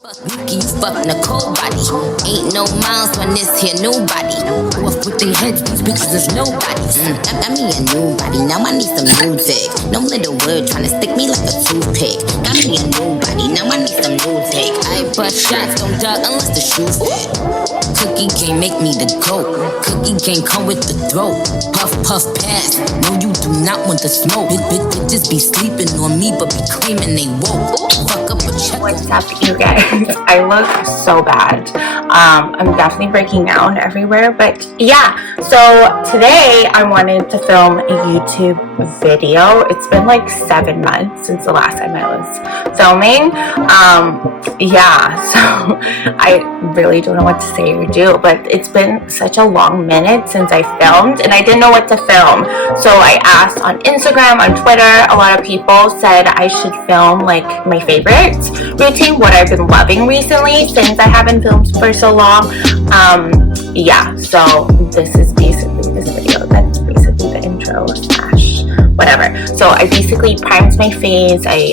You fuck Nicole body. Ain't no miles when this here nobody. Off with their heads, these bitches is nobodies. Got me a new body, now I need some music. No little word trying to stick me like a toothpick. Got me a new body, now I need some music. I bust shots, don't duck unless the shoe fit. Cookie can't make me the goat. Cookie can't come with the throat. Puff, puff, pass. No, you do not want the smoke. Bitches be sleeping on me, but be claiming they woke. Fuck up a check. What's up, you guys? I look so bad. I'm definitely breaking down everywhere, but yeah. So today I wanted to film a YouTube video. It's been like 7 months since the last time I was filming. Yeah, so I really don't know what to say or do, but it's been such a long minute since I filmed and I didn't know what to film. So I asked on Instagram, on Twitter. A lot of people said I should film like my favorite routine, what I've been loving recently since I haven't filmed for so long. Yeah, so this is basically this video. That's basically the intro slash whatever. So I basically primed my face. I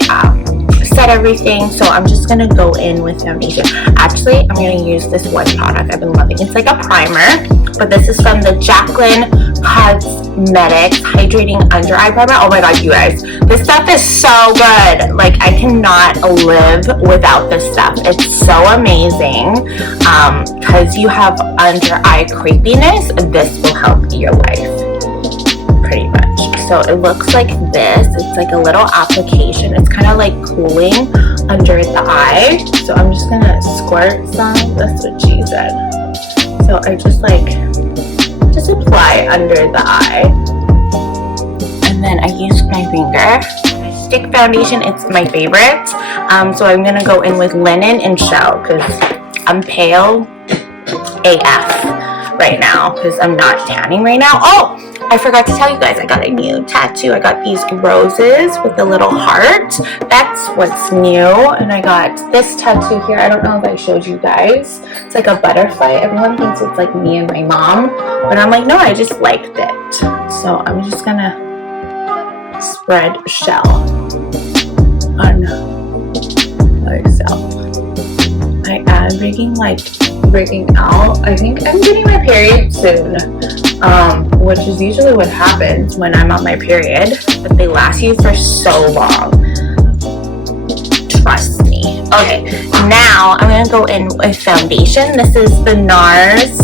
set everything, so I'm just gonna go in with foundation. Actually, I'm gonna use this one product I've been loving. It's like a primer, but this is from the Jaclyn Cosmetics Hydrating Under Eye Primer. Oh my god, you guys, this stuff is so good. Like, I cannot live without this stuff. It's so amazing. Because you have under eye crepiness, this will help your life pretty much. So it looks like this. It's like a little application. It's kind of like cooling under the eye. So I'm just gonna squirt some. That's what she said. So I just apply under the eye, and then I use my finger. My stick foundation, it's my favorite. So I'm gonna go in with linen and shell because I'm pale AF right now because I'm not tanning right now. Oh, I forgot to tell you guys, I got a new tattoo. I got these roses with a little heart. That's what's new. And I got this tattoo here. I don't know if I showed you guys. It's like a butterfly. Everyone thinks it's like me and my mom, but I'm like, no, I just liked it. So I'm just gonna spread shell on myself. I am breaking out. I think I'm getting my period soon, which is usually what happens when I'm on my period, but they last you for so long. Trust me. Okay, now I'm gonna go in with foundation. This is the NARS,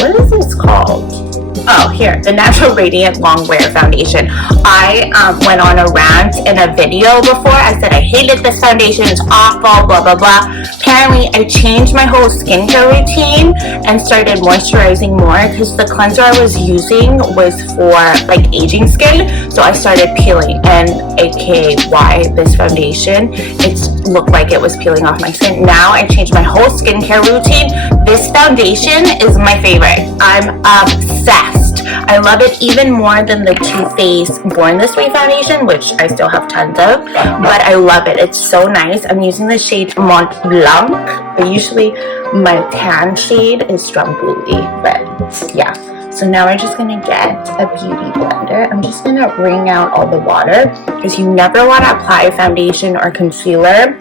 what is this called? Oh, here, the Natural Radiant Longwear Foundation. I went on a rant in a video before. I said I hated this foundation, it's awful, blah, blah, blah. Apparently, I changed my whole skincare routine and started moisturizing more because the cleanser I was using was for like aging skin. So I started peeling, and aka why this foundation, it looked like it was peeling off my skin. Now I changed my whole skincare routine. This foundation is my favorite. I'm obsessed. I love it even more than the Too Faced Born This Way foundation, which I still have tons of, but I love it. It's so nice. I'm using the shade Mont Blanc, but usually my tan shade is Strobe, but yeah. So now we're just gonna get a beauty blender. I'm just gonna wring out all the water because you never want to apply foundation or concealer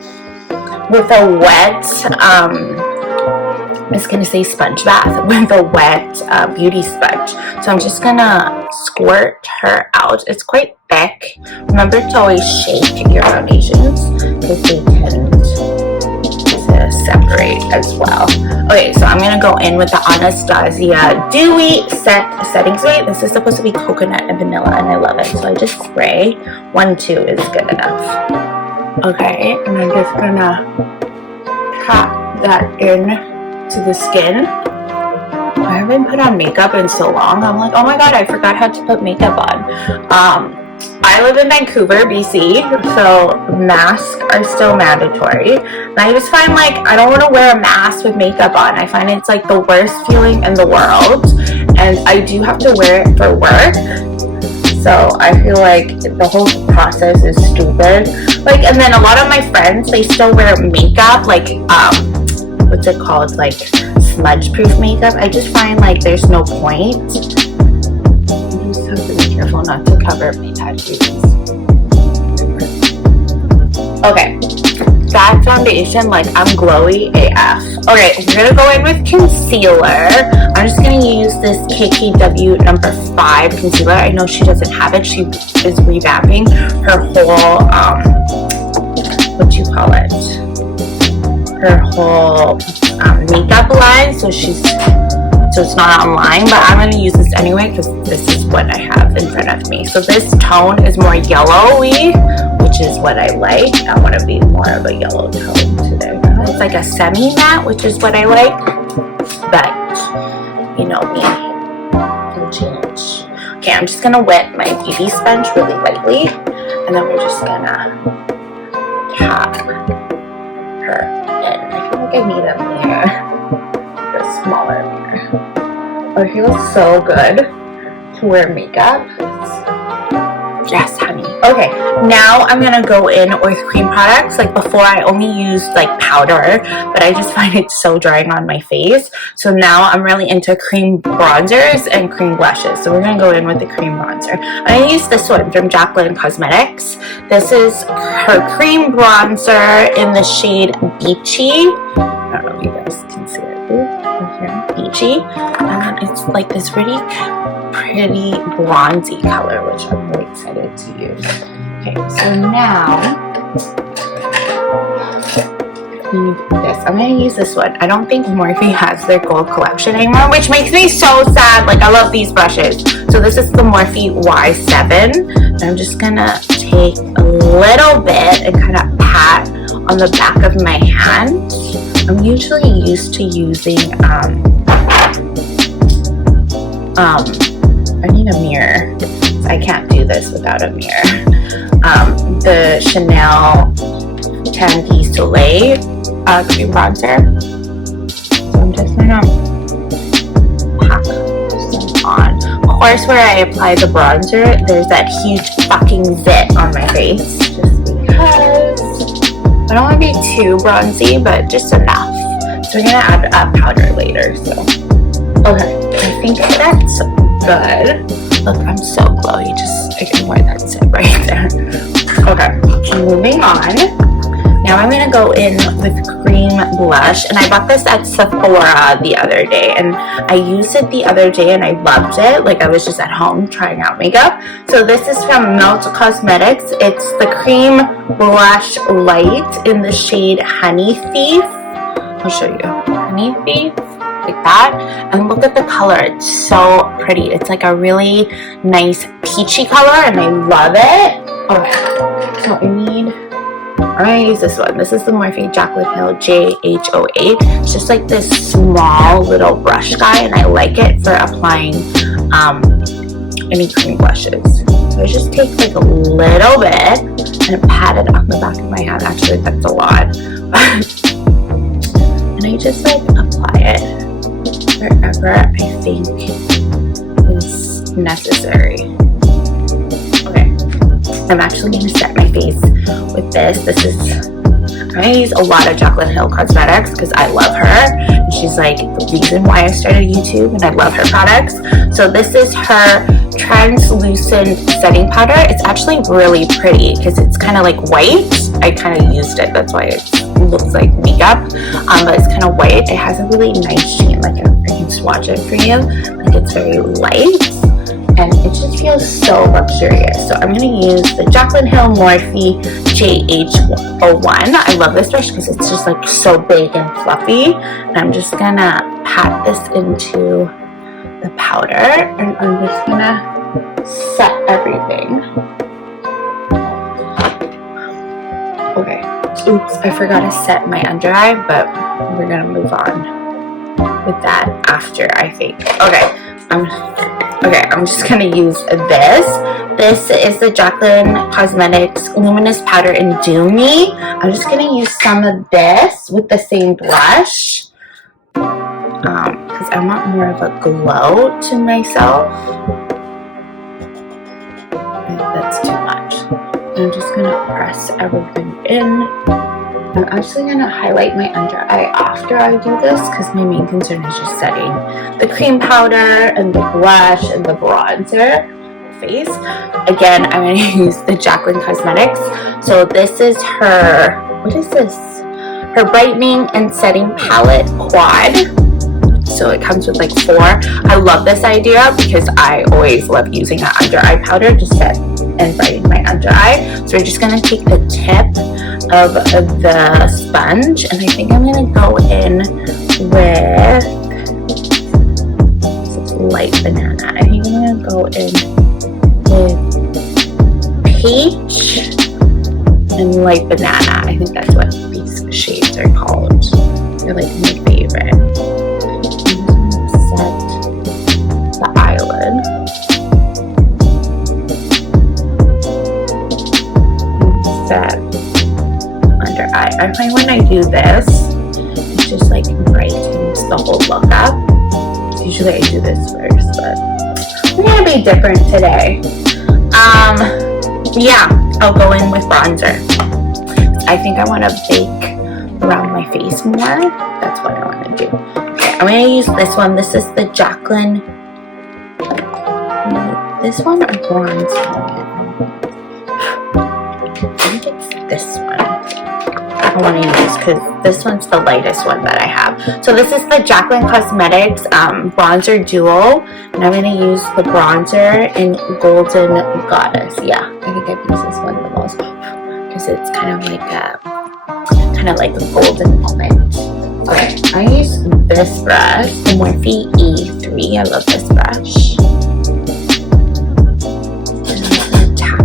with a wet, I was gonna say sponge bath, with a wet beauty sponge. So I'm just gonna squirt her out. It's quite thick. Remember to always shake your foundations because they tend to separate as well. Okay, so I'm gonna go in with the Anastasia Dewy setting spray. This is supposed to be coconut and vanilla, and I love it. So I just spray 1, 2 is good enough. Okay, and I'm just gonna pat that in to the skin. I haven't put on makeup in so long. I'm like, oh my god, I forgot how to put makeup on. I live in Vancouver, BC, so masks are still mandatory. And I just find like I don't want to wear a mask with makeup on. I find it's like the worst feeling in the world, and I do have to wear it for work. So I feel like the whole process is stupid. Like, and then a lot of my friends, they still wear makeup, like what's it called, like smudge proof makeup. I just find like there's no point. I just have to be careful not to cover my tattoos. Okay, that foundation, like, I'm glowy AF. Okay, we're gonna go in with concealer. I'm just gonna use this KKW number 5 concealer. I know she doesn't have it. She is revamping her whole, what do you call it? Her whole makeup line. So it's not online, but I'm gonna use this anyway because this is what I have in front of me. So this tone is more yellowy, which is what I like. I want to be more of a yellow tone today. It's like a semi-matte, which is what I like, but you know me, can change. Okay, I'm just gonna wet my beauty sponge really lightly, and then we're just gonna tap her in. I feel like I need a mirror, a smaller mirror. Oh, it feels so good to wear makeup. Yes, honey. Okay, now I'm gonna go in with cream products. Like before, I only used like powder, but I just find it so drying on my face. So now I'm really into cream bronzers and cream blushes. So we're gonna go in with the cream bronzer. I'm gonna use this one from Jaclyn Cosmetics. This is her cream bronzer in the shade Beachy. I don't know if you guys can see it. Beachy, and then it's like this really pretty bronzy color, which I'm really excited to use. Okay, so now I need this. I'm gonna use this one. I don't think Morphe has their gold collection anymore, which makes me so sad. Like, I love these brushes. So this is the Morphe Y7. And I'm just gonna take a little bit and kind of pat on the back of my hand. I'm usually used to using, I need a mirror. I can't do this without a mirror. The Chanel Tandy Soleil cream bronzer. So I'm just gonna pack some on. Of course, where I apply the bronzer, there's that huge fucking zit on my face. Just because I don't want to be too bronzy, but just enough. So we're gonna add powder later. So okay, I think that's good. Look, I'm so glowy. I can wear that zip right there. Okay, moving on. Now I'm gonna go in with cream blush, and I bought this at Sephora the other day, and I used it the other day and I loved it. Like, I was just at home trying out makeup. So this is from Mont Cosmetics. It's the cream blush light in the shade Honey Thief. I'll show you. Honey Thief, like that. And look at the color. It's so pretty. It's like a really nice peachy color, and I love it. Okay, so I'm gonna use this one. This is the Morphe Jaclyn Hill JH08. It's just like this small little brush guy, and I like it for applying any cream blushes. So I just take like a little bit and pat it on the back of my hand. Actually, that's a lot. And I just like apply it wherever I think is necessary. I'm actually going to set my face with this. I'm going to use a lot of Jaclyn Hill Cosmetics because I love her. And she's like the reason why I started YouTube, and I love her products. So this is her translucent setting powder. It's actually really pretty because it's kind of like white. I kind of used it. That's why it looks like makeup. But it's kind of white. It has a really nice sheen. Like, I can swatch it for you. Like, it's very light. And it just feels so luxurious. So I'm going to use the Jaclyn Hill Morphe JH01. I love this brush because it's just like so big and fluffy. And I'm just going to pat this into the powder. And I'm just going to set everything. Okay. Oops, I forgot to set my under eye, but we're going to move on with that after, I think. Okay. I'm just gonna use this. This is the Jaclyn Cosmetics Luminous Powder in Do Me. I'm just gonna use some of this with the same brush because I want more of a glow to myself. That's too much. I'm just gonna press everything in. I'm actually going to highlight my under eye after I do this because my main concern is just setting the cream powder and the blush and the bronzer face. Again, I'm going to use the Jaclyn Cosmetics. So this is her what is this? Her Brightening and Setting Palette Quad. So it comes with like 4. I love this idea because I always love using an under eye powder to set and brighten my under eye. So we're just going to take the tip of the sponge, and I think I'm going to go in with light banana. I think I'm going to go in with peach and light banana. I think that's what these shades are called. They're like my favorite. The eyelid. Set under eye. I find when I do this, it just like brightens the whole look up. Usually I do this first, but we're gonna be different today. Yeah, I'll go in with bronzer. I think I want to bake around my face more. That's what I want to do. Okay, I'm gonna use this one. This is the Jaclyn. This one or bronze? I think it's this one I want to use because this one's the lightest one that I have. So this is the Jaclyn Cosmetics bronzer duo, and I'm going to use the bronzer in Golden Goddess. Yeah, I think I've used this one the most because it's kind of like a golden moment. Okay, I use this brush, the Morphe E3. I love this brush.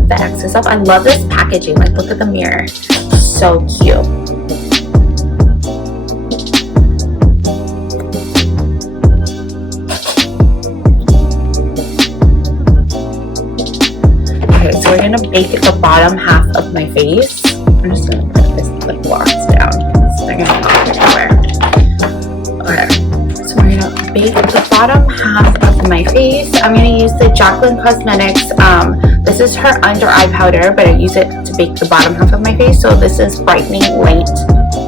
The excess up. I love this packaging. Like, look at the mirror. So cute. Okay, so we're gonna bake the bottom half of my face. I'm just gonna put this like gloss down because they're gonna pop everywhere. Okay, so we're gonna bake the bottom half of my face. I'm gonna use the Jaclyn Cosmetics. This is her under eye powder, but I use it to bake the bottom half of my face. So this is Brightening Light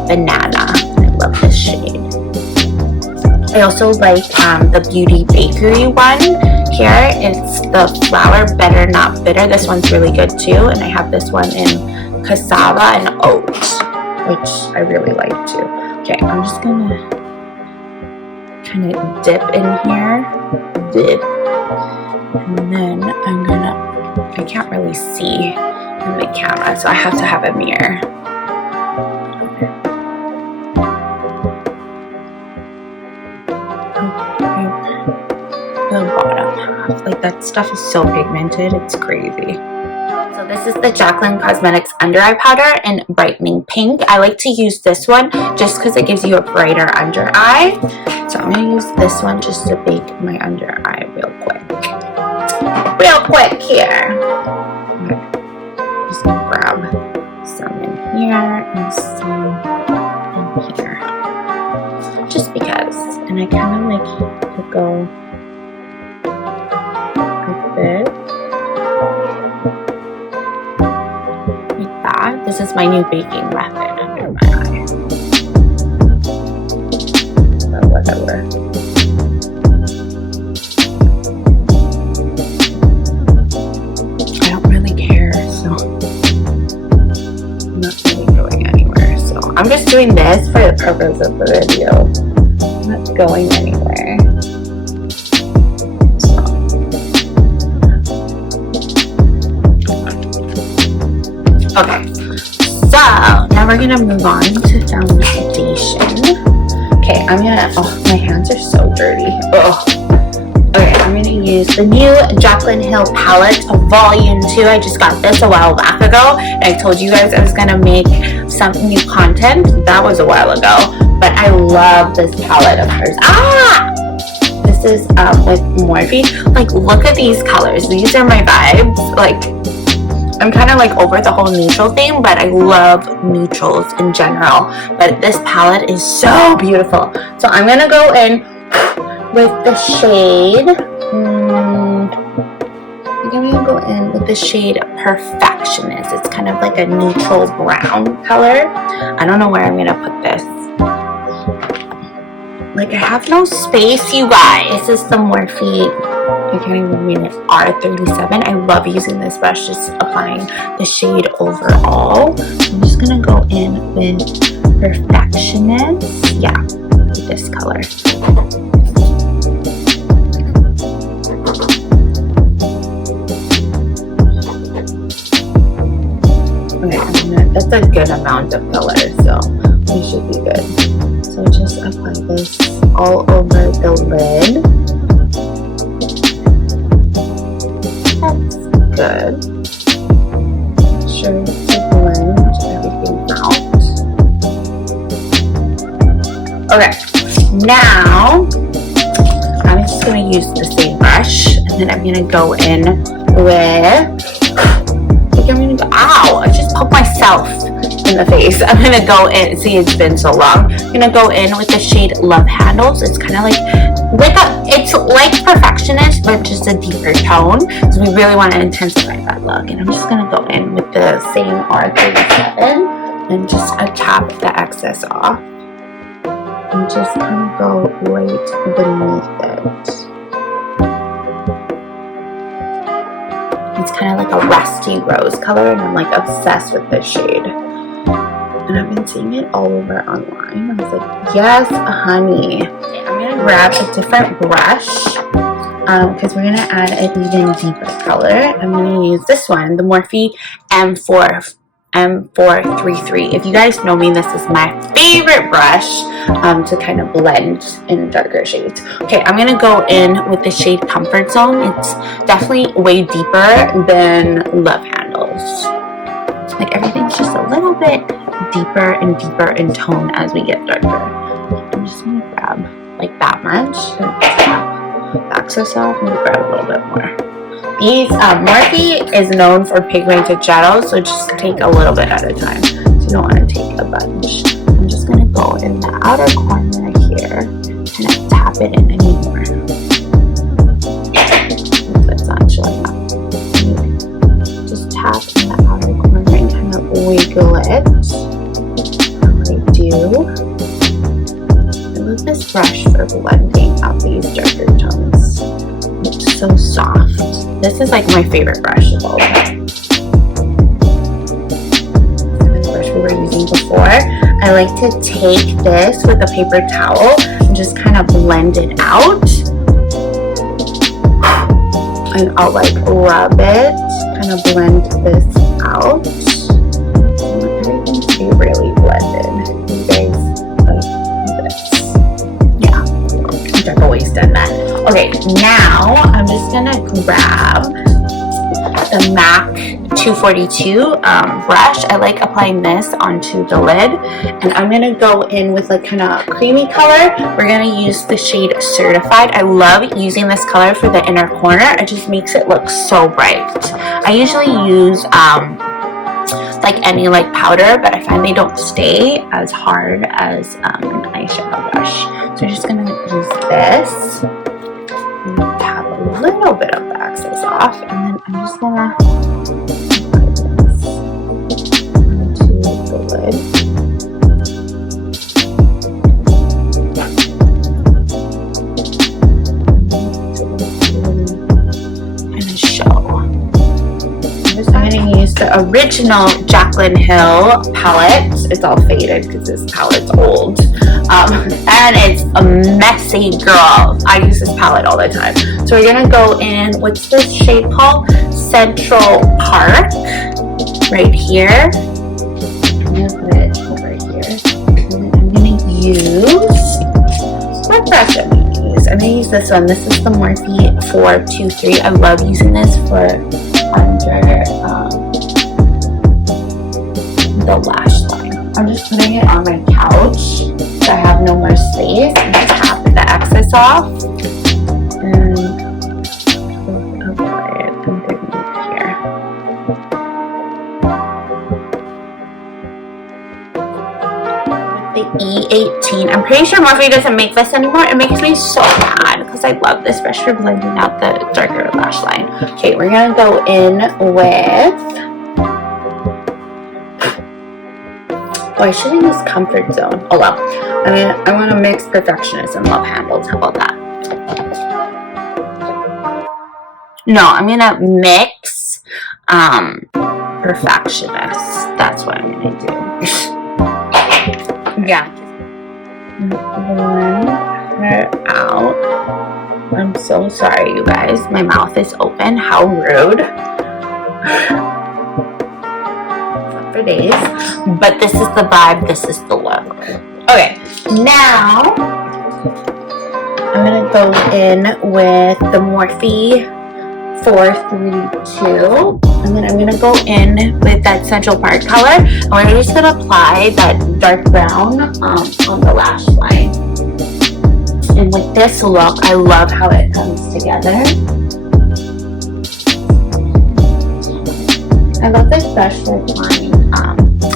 Banana. I love this shade. I also like the Beauty Bakery one here. It's the Flower Better Not Bitter. This one's really good too. And I have this one in cassava and oat, which I really like too. Okay, I'm just gonna kind of dip in here. Dip. And then I'm gonna, I can't really see in the camera, so I have to have a mirror. The bottom half, like that stuff is so pigmented, it's crazy. So this is the Jaclyn Cosmetics under eye powder in Brightening Pink. I like to use this one just because it gives you a brighter under eye. So I'm gonna use this one just to bake my under eye real quick. Real quick here. Okay. Just gonna grab some in here and some in here. Just because. And I kind of like to go like this. Like that. This is my new baking method under my eye. But whatever. I'm just doing this for the purpose of the video. I'm not going anywhere. Okay, so now we're gonna move on to foundation. Okay, I'm gonna, oh, my hands are so dirty. Oh. Okay, I'm gonna use the new Jaclyn Hill palette volume 2. I just got this a while back ago, and I told you guys I was gonna make some new content. That was a while ago, but I love this palette of hers. This is with Morphe. Like, look at these colors. These are my vibes. Like, I'm kind of like over the whole neutral thing, but I love neutrals in general. But this palette is so beautiful. So I'm gonna go in with the shade, I think I'm gonna go in with the shade Perfectionist. It's kind of like a neutral brown color. I don't know where I'm gonna put this. Like, I have no space, you guys. This is the Morphe, I can't even read it, R37. I love using this brush, just applying the shade overall. I'm just just gonna go in with Perfectionist. Yeah, with this color. Okay, that's a good amount of color, so we should be good. So just apply this all over the lid. That's good. Make sure to blend everything out. Okay, now I'm just going to use the same brush, and then I'm going to go in with, ow, I just poked myself in the face. I'm going to go in, see, it's been so long. I'm going to go in with the shade Love Handles. It's kind of it's like Perfectionist, but just a deeper tone, because we really want to intensify that look. And I'm just going to go in with the same R37 and just tap the excess off. And just kind of go right beneath it. It's kind of like a rusty rose color, and I'm like obsessed with this shade. And I've been seeing it all over online. I was like, yes, honey. Okay, I'm going to grab a different brush because we're going to add an even deeper color. I'm going to use this one, the Morphe M433. If you guys know me, this is my favorite brush to kind of blend in darker shades. Okay, I'm going to go in with the shade Comfort Zone. It's definitely way deeper than Love Handles. Like everything's just a little bit deeper and deeper in tone as we get darker. I'm just going to grab like that much and tap the excess off and grab a little bit more. These Morphe is known for pigmented shadows, so just take a little bit at a time. So you don't want to take a bunch. I'm just going to go in the outer corner here and tap it in anymore. That's not showing up. Just tap in the outer corner and kind of wiggle it. How I do. I love this brush for blending out these darker tones. It's so soft. This is like my favorite brush of all time. The brush we were using before. I like to take this with a paper towel and just kind of blend it out. And I'll like rub it, kind of blend this out. And everything's be really blended. You guys like this. Yeah, I've always done that. Okay, now I'm just gonna grab the MAC 242 brush. I like applying this onto the lid, and I'm gonna go in with like kind of creamy color. We're gonna use the shade Certified. I love using this color for the inner corner. It just makes it look so bright. I usually use like any like powder, but I find they don't stay as hard as an eyeshadow brush. So I'm just gonna use this. Tap a little bit of the excess off, and then I'm just gonna apply this onto the lid. Kind of show. I'm gonna use the original Jaclyn Hill palette. It's all faded because this palette's old. And it's a messy, girl. I use this palette all the time. So we're gonna go in, what's this shade called? Central Park, right here. I'm gonna put it over here. And then I'm gonna use, what brush am I gonna use? I'm gonna use this one. This is the Morphe 423. I love using this for under the lash line. I'm just putting it on my couch. I have no more space, and just tap the excess off and apply it underneath here. The E18. I'm pretty sure Morphe doesn't make this anymore. It makes me so mad because I love this brush for blending out the darker lash line. Okay, we're gonna go in with, oh, I should have used Comfort Zone. Oh well. I want to mix Perfectionist and Love Handles. How about that? No, I'm gonna mix Perfectionist. that's what I'm gonna do. Yeah. Blend her out. I'm so sorry, you guys. My mouth is open. How rude. For days. But this is the vibe. This is the look. Okay. Now, I'm going to go in with the Morphe 432. And then I'm going to go in with that Central Park color. And we're just going to apply that dark brown on the lash line. And with this look, I love how it comes together. I love this brush for applying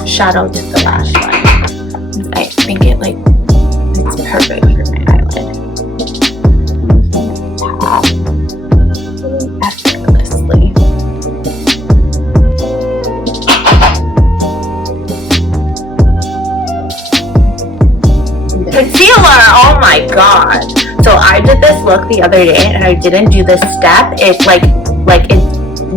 shadow to the lash line. I think it's perfect for my eyelid. Tap effortlessly. Concealer, oh my god. So I did this look the other day and I didn't do this step. It's like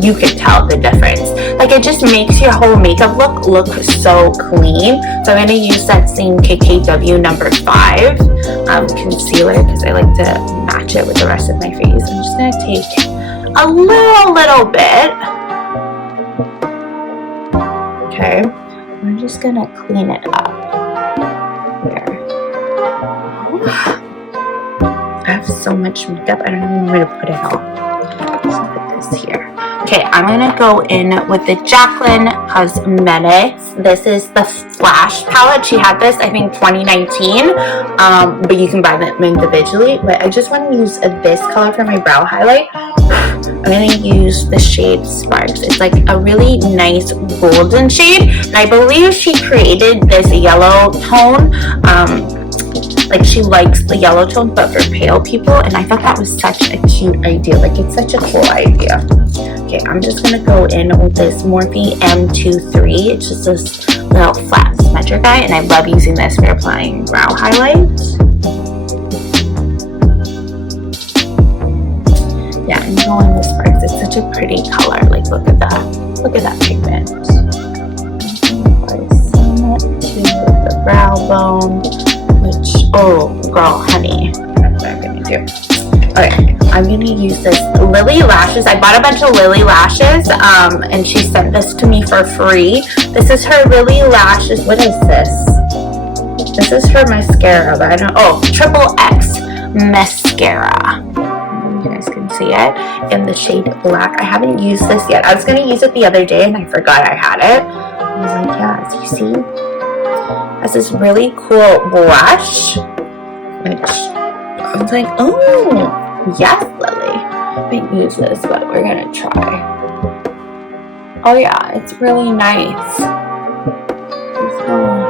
you could tell the difference. Like, it just makes your whole makeup look so clean. So I'm going to use that same KKW number 5 concealer because I like to match it with the rest of my face. I'm just going to take a little bit. Okay. I'm just going to clean it up. There. I have so much makeup. I don't even know where to put it all. Let's put this here. Okay, I'm going to go in with the Jaclyn Cosmetics. This is the Flash palette. She had this, I think, 2019, but you can buy them individually. But I just want to use this color for my brow highlight. I'm going to use the shade Sparks. It's like a really nice golden shade. And I believe she created this yellow tone. Like, she likes the yellow tone, but for pale people. And I thought that was such a cute idea. Like, it's such a cool idea. Okay, I'm just going to go in with this Morphe M23. It's just this little flat smudger guy, and I love using this for applying brow highlight. Yeah, I'm going with Sparks. It's such a pretty color. Like, look at that. Look at that pigment. I'm going to apply some to the brow bone, which, oh, girl, honey. That's what I'm going to do. Okay, I'm going to use this Lily Lashes. I bought a bunch of Lily Lashes, and she sent this to me for free. This is her Lily Lashes. What is this? This is her mascara, but I don't, oh, XXX mascara. You guys can see it in the shade Black. I haven't used this yet. I was going to use it the other day, and I forgot I had it. I was like, yeah, as you see, it has this really cool blush, which I was like, oh, yes, Lily. I didn't use this, but we're gonna try. Oh yeah, it's really nice. Just gonna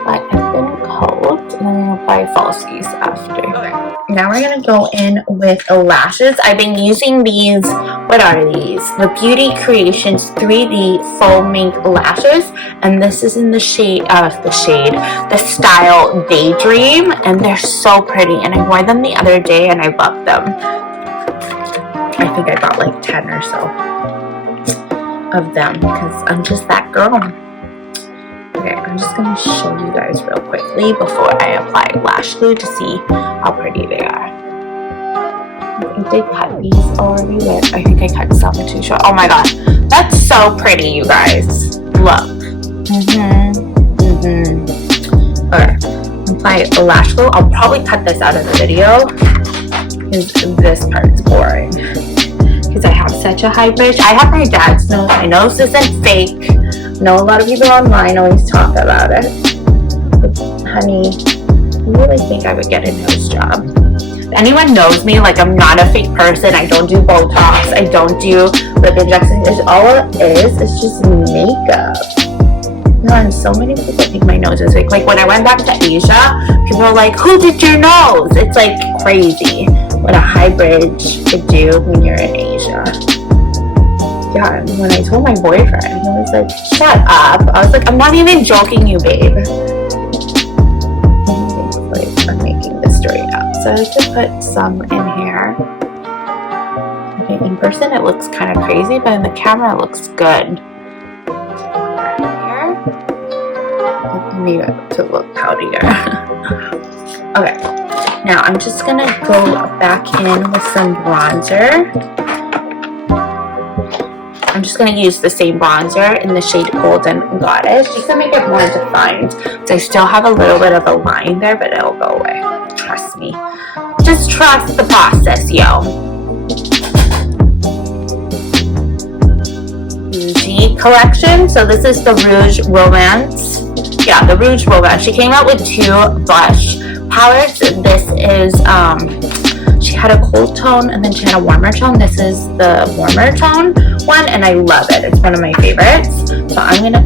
apply a thin coat, and then I'm gonna apply falsies after. Okay. Now we're gonna go in with lashes. I've been using these. What are these? The Beauty Creations 3D Full Mink Lashes, and this is in the the style Daydream, and they're so pretty. And I wore them the other day, and I love them. I think I got like 10 or so of them because I'm just that girl. Okay, I'm just gonna show you guys real quickly before I apply lash glue to see how pretty they are. I did cut these already, but I think I cut some too short. Oh my god, that's so pretty, you guys. Look. Okay, apply a lash glue. I'll probably cut this out of the video because this part's boring. Because I have such a high bridge. I have my dad's nose. My nose isn't fake. I know a lot of people online always talk about it. But honey, I really think I would get a nose job. If anyone knows me, like, I'm not a fake person. I don't do Botox. I don't do lip injections. All it is just makeup. And so many people think my nose is fake. Like, when I went back to Asia, people were like, who did your nose? It's like crazy what a high bridge could do when you're in Asia. Yeah, and when I told my boyfriend, he was like, shut up. I was like, I'm not even joking you, babe. I'm making this story up. So I have to put some in here. Okay, in person it looks kind of crazy, but in the camera it looks good. Maybe to look powdier. Okay, now I'm just gonna go back in with some bronzer. I'm just gonna use the same bronzer in the shade Golden Goddess just to make it more defined. So I still have a little bit of a line there, but it'll go away. Trust me. Just trust the process, yo. Rouge collection. So this is the Rouge Romance. Yeah, the Rouge Romance. She came out with 2 blush palettes. This is she had a cold tone and then she had a warmer tone. This is the warmer tone one and I love it. It's one of my favorites. So I'm gonna,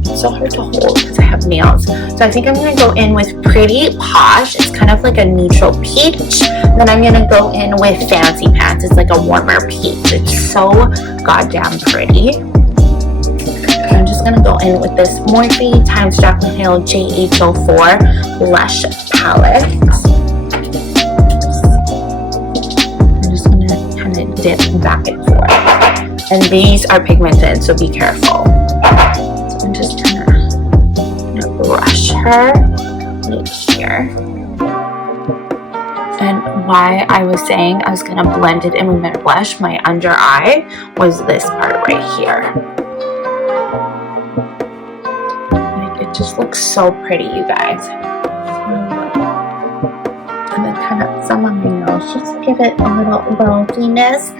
it's so hard to hold because I have nails. So I think I'm gonna go in with Pretty Posh. It's kind of like a neutral peach. Then I'm gonna go in with Fancy Pants. It's like a warmer peach. It's so goddamn pretty. I'm just gonna go in with this Morphe times Jaclyn Hill JH04 blush palette. Dip back and forth, and these are pigmented, so be careful. So I'm just gonna brush her right here. And why I was saying I was gonna blend it in with my blush, my under eye, was this part right here. Like, it just looks so pretty, you guys. And then kind of some on my nose, just give it a little rosyness.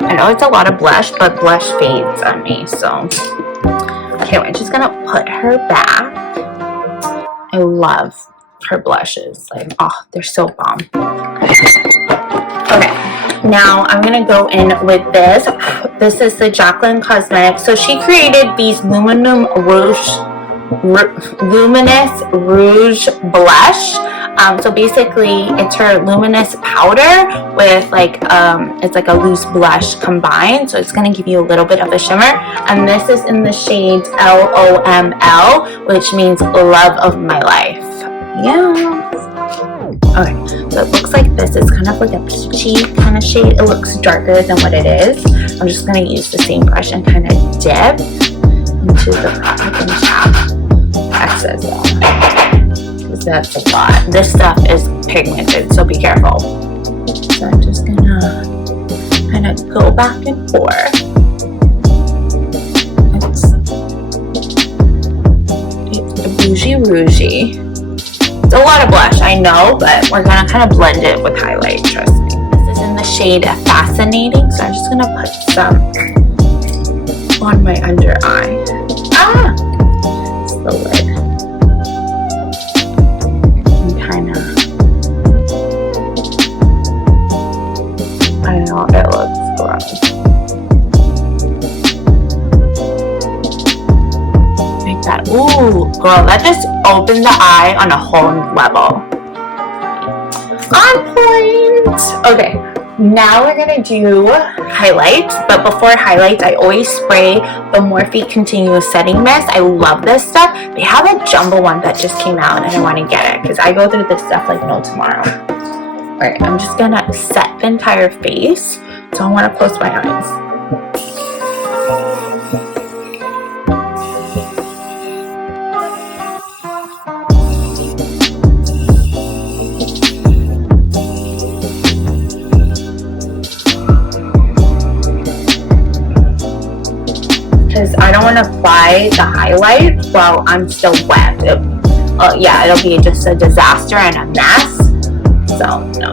I know it's a lot of blush, but blush fades on me, so. Okay, we're just gonna put her back. I love her blushes. Like, oh, they're so bomb. Okay, now I'm gonna go in with this. This is the Jaclyn Cosmetics. So she created these Luminous Rouge Blush. So basically it's her luminous powder with like it's like a loose blush combined, so it's going to give you a little bit of a shimmer, and this is in the shade LOML, which means love of my life. Yeah. Okay, so it looks like this is kind of like a peachy kind of shade. It looks darker than what it is. I'm just going to use the same brush and kind of dip into the product and tap excess off. That's a lot. This stuff is pigmented, so be careful. So I'm just gonna kind of go back and forth. It's a bougie rougey. It's a lot of blush, I know, but we're gonna kind of blend it with highlight, trust me. This is in the shade Fascinating, so I'm just gonna put some on my under eye. Ah! It's the lid. I know, it looks gross. Like that. Ooh, girl, that just opened the eye on a whole level. On point! Okay, now we're gonna do highlights, but before highlights, I always spray the Morphe Continuous Setting Mist. I love this stuff. They have a jumbo one that just came out, and I want to get it, because I go through this stuff like no tomorrow. Alright, I'm just gonna set the entire face, so I want to close my eyes. Because I don't want to apply the highlight while I'm still wet. Yeah, it'll be just a disaster and a mess. So, no.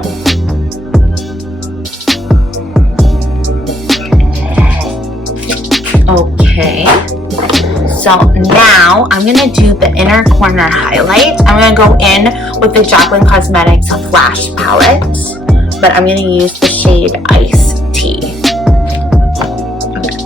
Okay. So now I'm going to do the inner corner highlight. I'm going to go in with the Jaclyn Cosmetics Flash Palette. But I'm going to use the shade Iced Tea. Okay.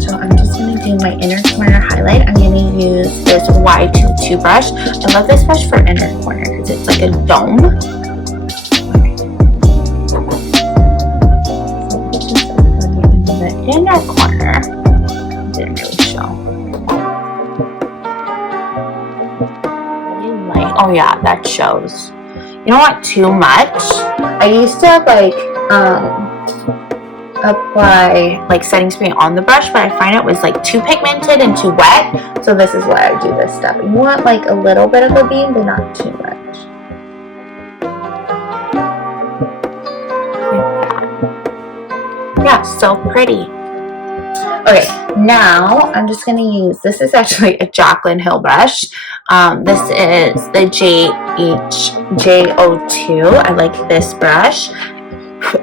So I'm just going to do my inner corner highlight. I'm going to use this Y22 brush. I love this brush for inner corner because it's like a dome. Okay. So just in the inner corner. Didn't really show. Really light. Oh yeah, that shows. You don't want too much. I used to like apply like setting spray on the brush, but I find it was like too pigmented and too wet. So this is why I do this stuff. You want like a little bit of a beam, but not too much. Yeah, so pretty. Okay, now I'm just gonna use, this is actually a Jaclyn Hill brush. This is the JO2. I like this brush.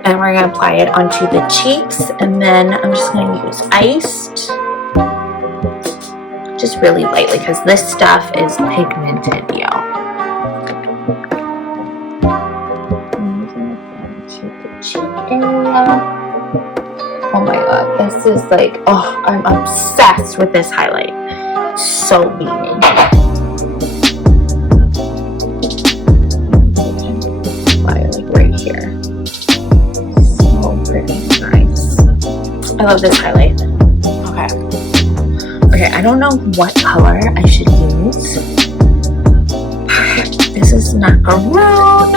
And we're gonna apply it onto the cheeks, and then I'm just gonna use iced, just really lightly, because this stuff is pigmented, yo. Cheek area. Oh my god, this is like, oh, I'm obsessed with this highlight. So beaming. Like right here. So pretty, nice. I love this highlight. Okay, I don't know what color I should use. This is macaroon.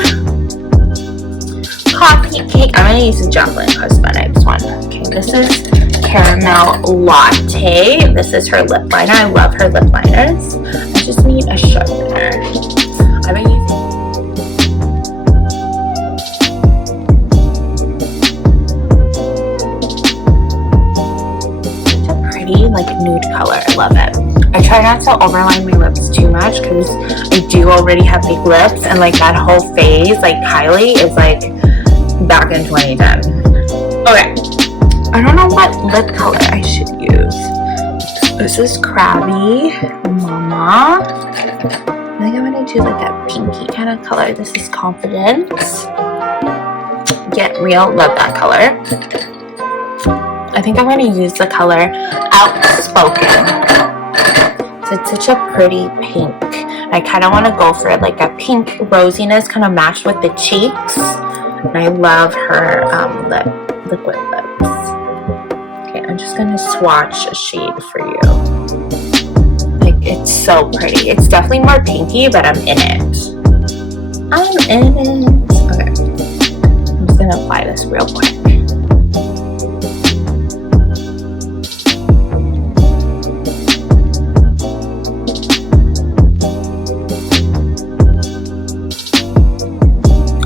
Coffee cake. I'm gonna use the Jaclyn Cosmetics one. Okay, this is Caramel Latte. This is her lip liner. I love her lip liners. I just need a sharpener. I've been using such a pretty like nude color. I love it. I try not to overline my lips too much because I do already have big lips, and like that whole phase, like Kylie, is like back in 2010. Okay, I don't know what lip color I should use. This is Krabby Mama. I think I'm gonna do like a pinky kind of color. This is Confidence. Get Real, love that color. I think I'm gonna use the color Outspoken. So it's such a pretty pink. I kind of want to go for like a pink rosiness, kind of matched with the cheeks. And I love her liquid lips. Okay, I'm just gonna swatch a shade for you. Like, it's so pretty. It's definitely more pinky, but I'm in it. I'm in it. Okay, I'm just gonna apply this real quick.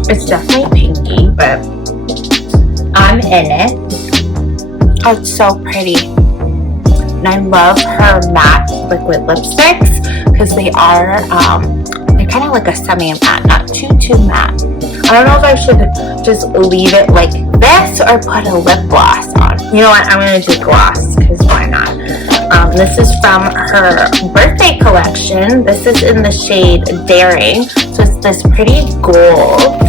It's definitely pinky, but I'm in it. Oh, it's so pretty. And I love her matte liquid lipsticks because they are, they're kind of like a semi-matte, not too matte. I don't know if I should just leave it like this or put a lip gloss on. You know what? I'm going to do gloss because why not? This is from her birthday collection. This is in the shade Daring. So it's this pretty gold.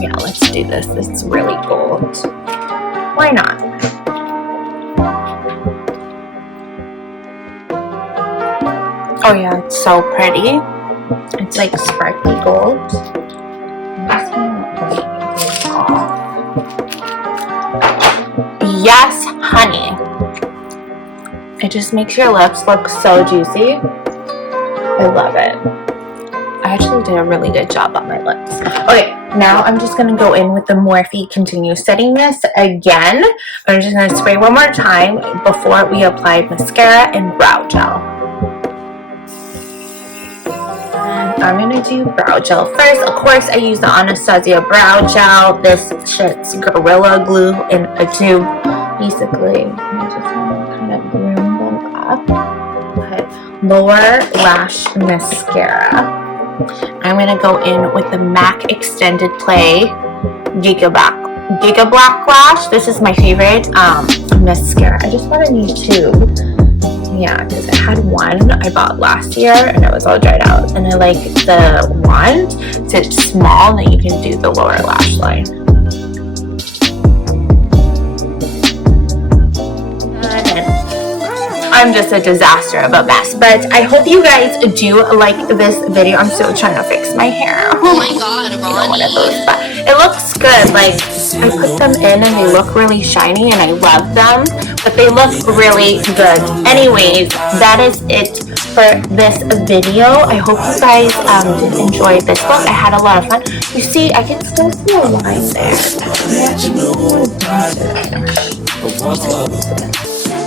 Yeah, let's do this. It's really gold. Why not? Oh yeah, it's so pretty. It's like sparkly gold. I'm just gonna break this off. Yes, honey. It just makes your lips look so juicy. I love it. I actually did a really good job on my lips. Okay, now I'm just going to go in with the Morphe Continue Setting Mist again. I'm just going to spray one more time before we apply mascara and brow gel. And I'm going to do brow gel first. Of course, I use the Anastasia brow gel. This shit's Gorilla Glue in a tube, basically. I'm just going to kind of groom them up. Lower Lash Mascara. I'm going to go in with the MAC Extended Play Giga Black Lash. This is my favorite mascara. I just want to need two. Yeah, because I had one I bought last year and it was all dried out. And I like the wand. So it's small and you can do the lower lash line. I'm just a disaster of a mess, but I hope you guys do like this video. I'm still trying to fix my hair. Oh my god, Ronnie. One of those, but it looks good. Like, I put them in and they look really shiny and I love them, but they look really good. Anyways, that is it for this video. I hope you guys did enjoy this look. I had a lot of fun. You see, I can still see a line there.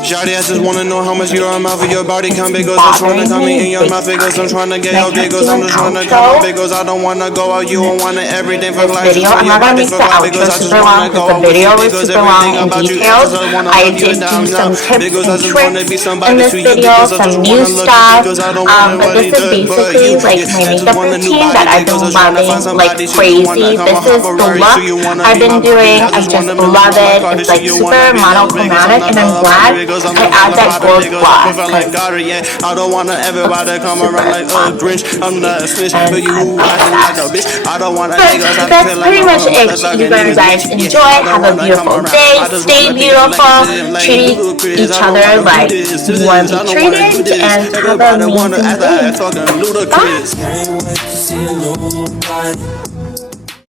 Shawty ass just wanna know how much you are mouth for your body count bigos. I'm trying to come in your mouth figures. I'm trying to get your bigos. I'm just trying to come up bigos. I don't wanna go out. You don't wanna everything for life. Video. I'm not gonna make the outro super long because the video is super long and detailed. I did do some tips and tricks in this video, some new stuff. But this is basically like my makeup routine that I've been loving like crazy. This is the look I've been doing. I just love it. It's like super monochromatic, and I'm glad I add that gold gloss. I don't wanna everybody come around like a Grinch. I'm not a snitch, but you acting like a bitch. I don't wanna. That's pretty much it. You guys enjoy. Have a beautiful day. Stay beautiful. Treat each other like you want to be treated, and have an amazing day. Bye.